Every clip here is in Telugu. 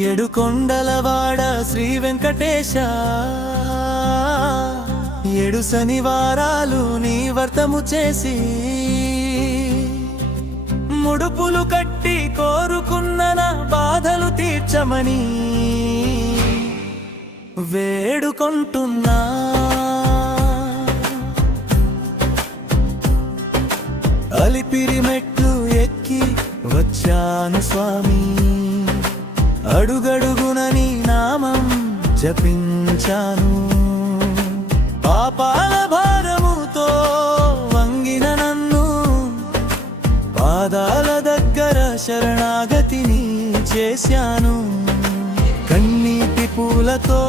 ఏడుకొండలవాడ శ్రీ వెంకటేశ, 7 శనివారాలు నీ వ్రతము చేసి ముడుపులు కట్టి కోరుకున్న నా బాధలు తీర్చమని వేడుకొంటున్నా. అలిపిరి మెట్లు ఎక్కి వచ్చాను స్వామి, అడుగడుగున నీ నామం జపించాను. పాపాల భారముతో వంగిన నన్ను పాదాల దగ్గర శరణాగతిని చేశాను. కన్నీటి పూలతో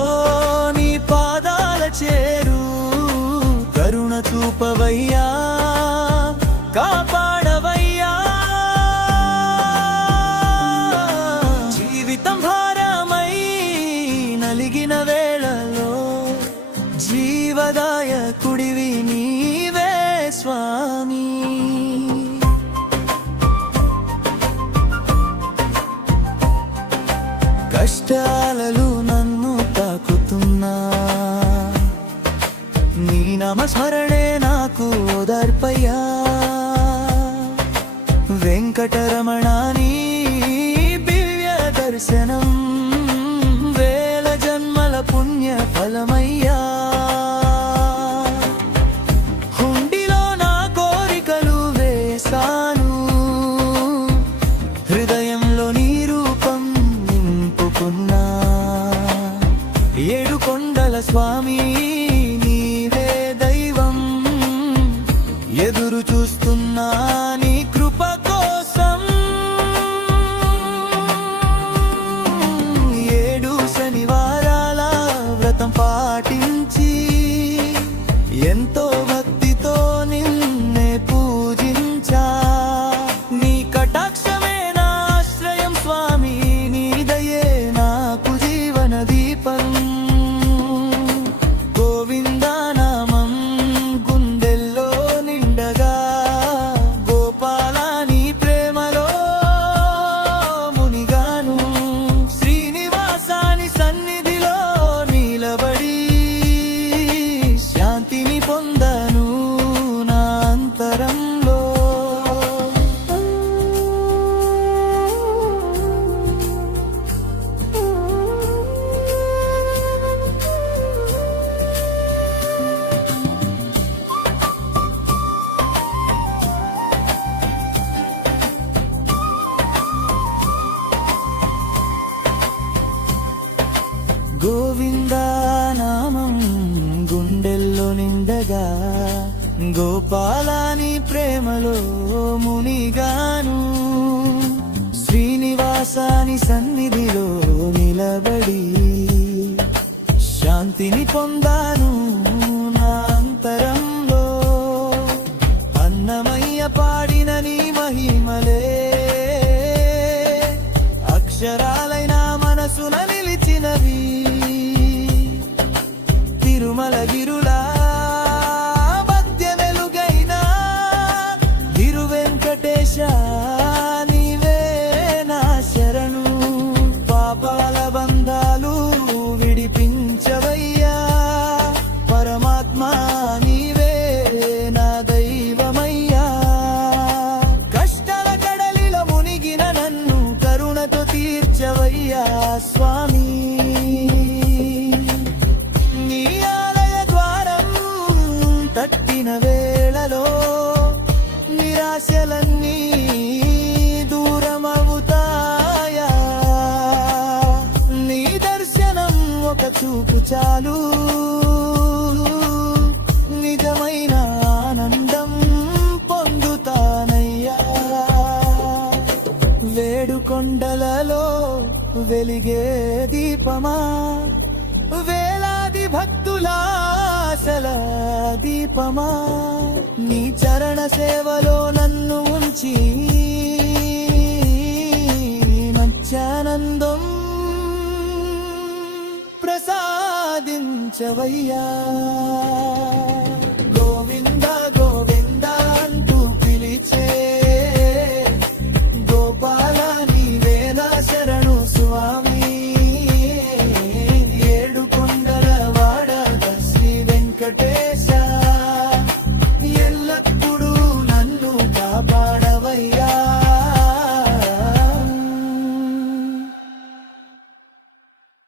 నీ పాదాల చేరు, కరుణ చూపవయ్యా, కాపాడవయ్యా. జీవితం భారమై నలిగిన వేళలో జీవదాయకుడివి నీవే స్వామి. కష్టాలలో నన్ను తాకుతున్నా, నీ నామస్మరణే నాకు ఓదార్పయ్యా. వెంకటరమణ నీ దివ్య దర్శనం వేల జన్మల పుణ్య ఫలమయ్యా. హుండిలో నా కోరికలు వేసాను, హృదయంలో నీ రూపం నింపుకున్నా. 7 కొండల స్వామి నీవే దైవం, ఎదురు చూస్తున్నా నీ కృప కోసం. 7 శనివారాల వ్రతం పాటించి ఎంతో భక్తితో నిన్నే పూజించా. నీ కటాక్షమే నా ఆశ్రయం స్వామి, నీ దయే నాకు జీవన దీపం. గోవిందా నామం గుండెల్లో నిండగా, గోపాలా నీ ప్రేమలో మునిగాను. శ్రీనివాసాని సన్నిధిలో నిలబడి శాంతిని పొందను నా అంతరంలో. గోవిందా నామం గుండెల్లో నిండగా, గోపాలాని ప్రేమలో మునిగాను. శ్రీనివాసాని సన్నిధిలో నిలబడి శాంతిని పొందాను నా అంతరంలో. అన్నమయ్య పాడిన నీ మహిమలే అక్షరాలైన మనసున నిలిచినవి. తిరుమల గిరులా మధ్య వెలుగైన తిరు వెంకటేశ నీవే నా శరణు. పాపాల బంధాలు విడిపించవయ్యా, పరమాత్మ నీవే నా దైవమయ్యా. కష్టాల కడలిలో మునిగిన నన్ను కరుణతో తీర్చవయ్యా స్వామి. నీ ఆలయ ద్వారం తట్టిన వేళలో నిరాశలన్నీ దూరమవుతాయా. నీ దర్శనం ఒక చూపు చాలు, నిజమైన ఆనందం పొందుతానయ్యా. 7 కొండలలో వెలిగే దీపమా, వేలాది భక్తుల ఆశల దీపమా. నీ చరణ సేవలో నన్ను ఉంచి మంచానందం ప్రసాదించవయ్యా.